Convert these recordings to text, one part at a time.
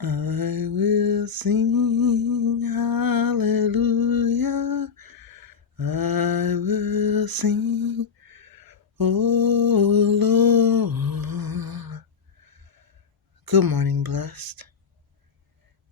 I will sing hallelujah. I will sing, oh Lord. Good morning, blessed.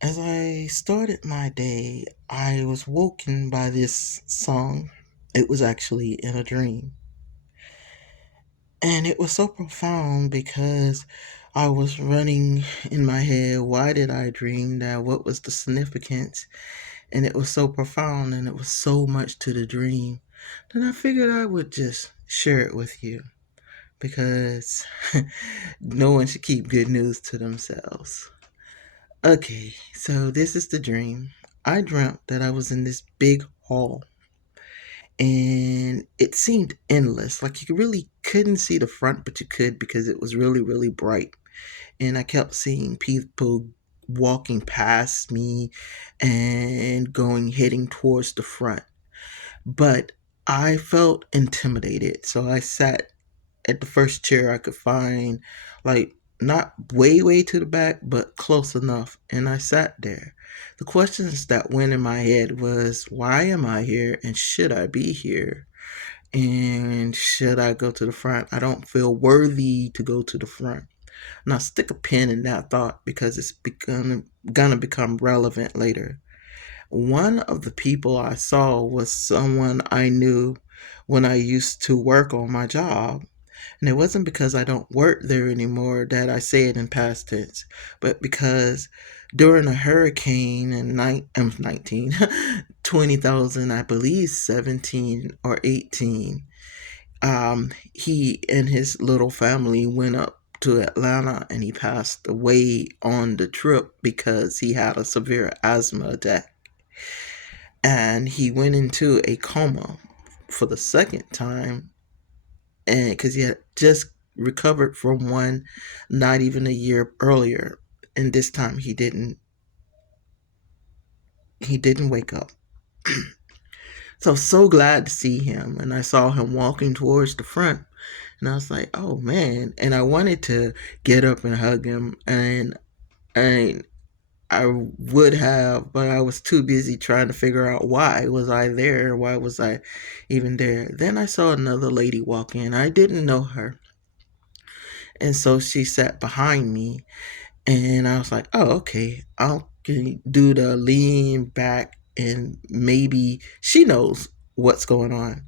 As I started my day, I was woken by this song. It was actually in a dream. And it was so profound because I was running in my head, why did I dream that? What was the significance? And it was so profound and it was so much to the dream. Then I figured I would just share it with you because no one should keep good news to themselves. Okay, so this is the dream. I dreamt that I was in this big hall and it seemed endless. Like you really couldn't see the front, but you could because it was really, really bright. And I kept seeing people walking past me and heading towards the front. But I felt intimidated, so I sat at the first chair I could find, like not way, way to the back, but close enough. And I sat there. The questions that went in my head was, why am I here? And should I be here? And should I go to the front? I don't feel worthy to go to the front. Now stick a pin in that thought because it's gonna become relevant later. One of the people I saw was someone I knew when I used to work on my job. And it wasn't because I don't work there anymore that I say it in past tense, but because during a hurricane in 19, 20,000, I believe 17 or 18, he and his little family went up to Atlanta and he passed away on the trip because he had a severe asthma attack. And he went into a coma for the second time, and because he had just recovered from one not even a year earlier, and this time he didn't wake up. So I was so glad to see him, and I saw him walking towards the front, and I was like, oh man. And I wanted to get up and hug him, and I would have, but I was too busy trying to figure out why was I there, why was I even there. Then I saw another lady walk in. I didn't know her, and so she sat behind me, and I was like, oh, okay, I'll do the lean back, and maybe she knows what's going on.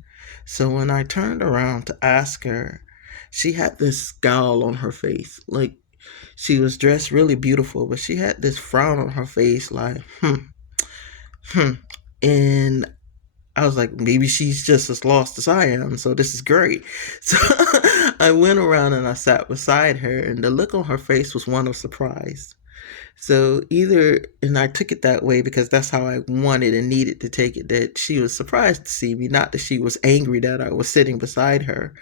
So when I turned around to ask her, she had this scowl on her face. Like she was dressed really beautiful, but she had this frown on her face, like, hmm. And I was like, maybe she's just as lost as I am, so this is great. So I went around and I sat beside her, and the look on her face was one of surprise. So and I took it that way because that's how I wanted and needed to take it, that she was surprised to see me, not that she was angry that I was sitting beside her.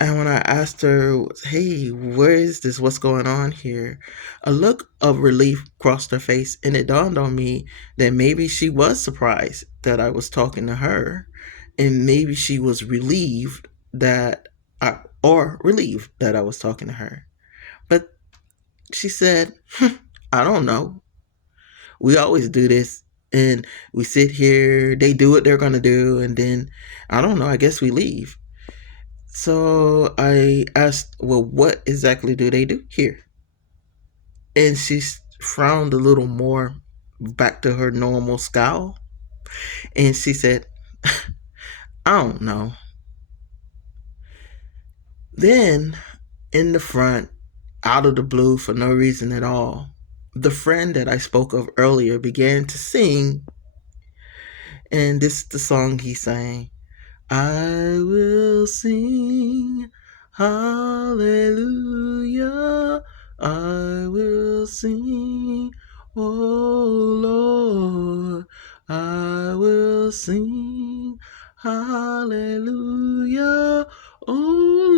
And when I asked her, hey, where is this? What's going on here? A look of relief crossed her face, and it dawned on me that maybe she was surprised that I was talking to her, and maybe she was relieved that I was talking to her. But she said, I don't know. We always do this, and we sit here, they do what they're going to do, and then, I don't know, I guess we leave. So I asked, well, what exactly do they do here? And she frowned a little more back to her normal scowl. And she said, I don't know. Then, in the front, out of the blue for no reason at all, the friend that I spoke of earlier began to sing. And this is the song he sang. I will sing hallelujah. I will sing, oh Lord. I will sing hallelujah, oh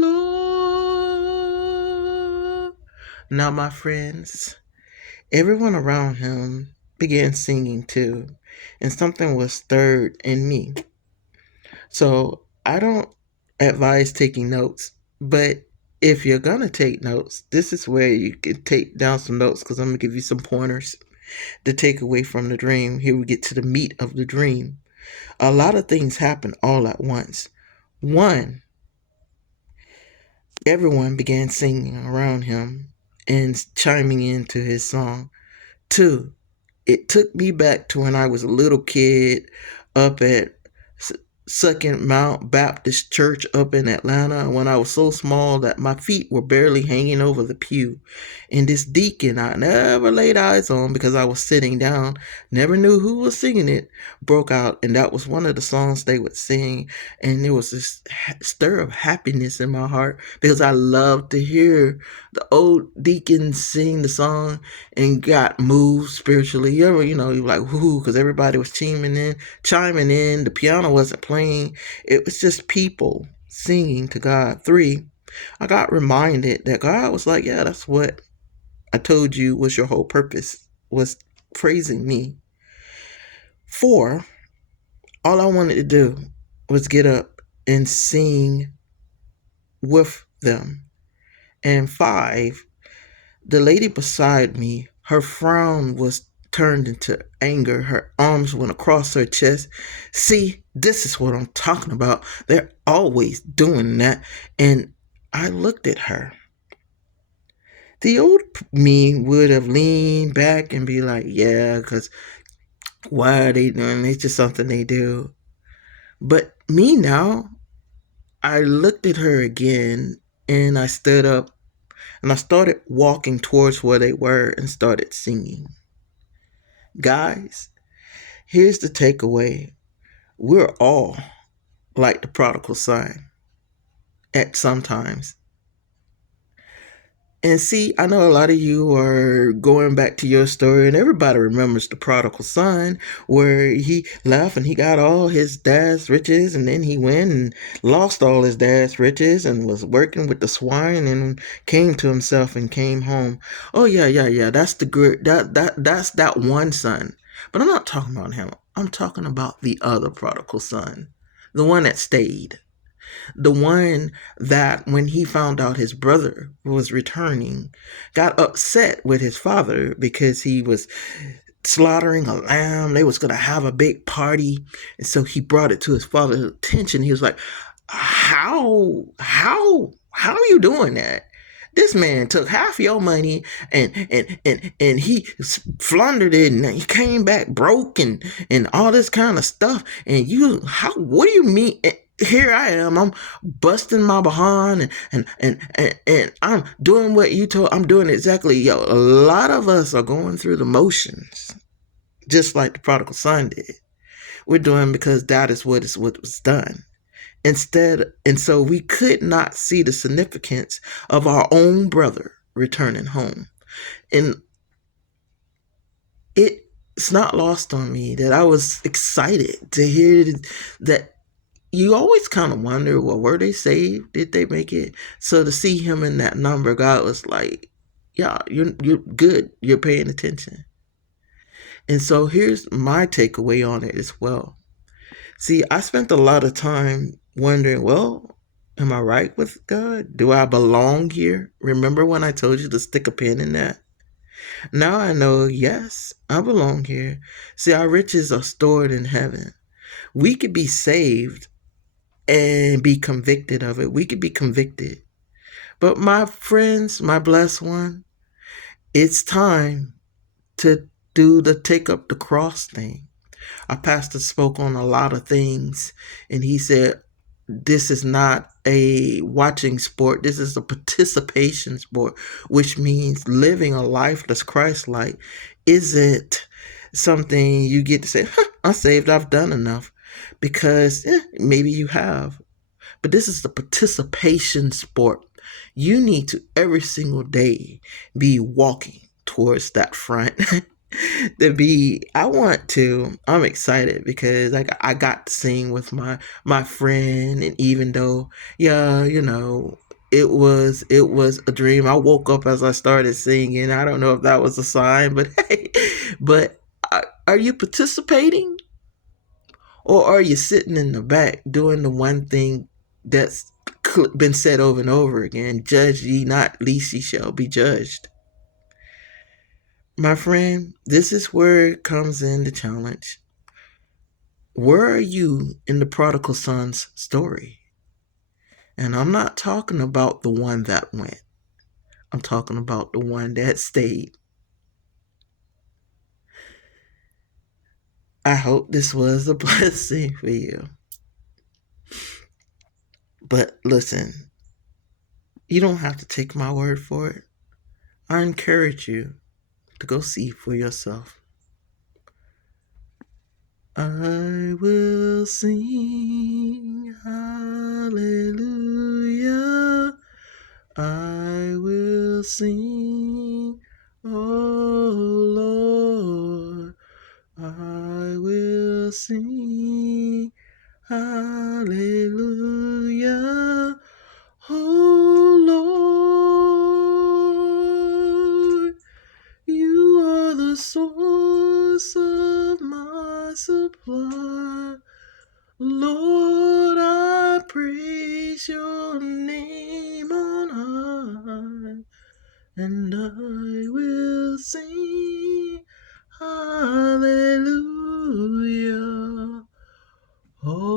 Lord. Now, my friends, everyone around him began singing too, and something was stirred in me. So I don't advise taking notes, but If you're gonna take notes, this is where you can take down some notes because I'm gonna give you some pointers to take away from the dream. Here we get to the meat of the dream. A lot of things happen all at once. One, everyone began singing around him and chiming into his song. Two, it took me back to when I was a little kid up at Second Mount Baptist Church up in Atlanta when I was so small that my feet were barely hanging over the pew. And this deacon I never laid eyes on because I was sitting down, never knew who was singing it, broke out, and that was one of the songs they would sing. And there was this stir of happiness in my heart because I loved to hear the old deacon sing the song and got moved spiritually. You were like, whoo, because everybody was chiming in. The piano wasn't playing. It was just people singing to God. Three, I got reminded that God was like, yeah, that's what I told you was your whole purpose, was praising me. Four, all I wanted to do was get up and sing with them. And five, the lady beside me, her frown was turned into anger. Her arms went across her chest. See, this is what I'm talking about. They're always doing that. And I looked at her. The old me would have leaned back and be like, yeah, because why are they doing it? It's just something they do. But me now, I looked at her again and I stood up and I started walking towards where they were and started singing. Guys, here's the takeaway. We're all like the prodigal son at sometimes. And see, I know a lot of you are going back to your story, and everybody remembers the prodigal son, where he left and he got all his dad's riches, and then he went and lost all his dad's riches and was working with the swine and came to himself and came home. Oh yeah. That's the good. That's that one son. But I'm not talking about him. I'm talking about the other prodigal son, the one that stayed. The one that, when he found out his brother was returning, got upset with his father because he was slaughtering a lamb. They was going to have a big party. And so he brought it to his father's attention. He was like, how are you doing that? This man took half your money and he floundered it and he came back broke and all this kind of stuff. And what do you mean? Here I am. I'm busting my behind and I'm doing what you told. I'm doing exactly. Yo, a lot of us are going through the motions, just like the prodigal son did. We're doing because that is what was done. And so we could not see the significance of our own brother returning home. And it's not lost on me that I was excited to hear that. You always kind of wonder, well, were they saved? Did they make it? So to see him in that number, God was like, yeah, you're good. You're paying attention. And so here's my takeaway on it as well. See, I spent a lot of time wondering, well, am I right with God? Do I belong here? Remember when I told you to stick a pin in that? Now I know, yes, I belong here. See, our riches are stored in heaven. We could be saved and be convicted of it. We could be convicted. But my friends, my blessed one, it's time to do the take up the cross thing. Our pastor spoke on a lot of things, and he said, this is not a watching sport. This is a participation sport, which means living a life that's Christ-like isn't something you get to say, I'm saved, I've done enough. Because maybe you have. But this is the participation sport. You need to every single day be walking towards that front. I'm excited because I got to sing with my friend, and even though, yeah, it was a dream. I woke up as I started singing. I don't know if that was a sign, but hey, but are you participating? Or are you sitting in the back doing the one thing that's been said over and over again. Judge ye not, lest ye shall be judged. My friend, this is where it comes in the challenge. Where are you in the prodigal son's story? And I'm not talking about the one that went. I'm talking about the one that stayed. I hope this was a blessing for you. But listen, you don't have to take my word for it. I encourage you to go see for yourself. I will sing hallelujah. I will sing, oh Lord. I will sing hallelujah. Oh Lord, you are the source of my supply. Lord, I praise your name on high, and I will sing hallelujah. Oh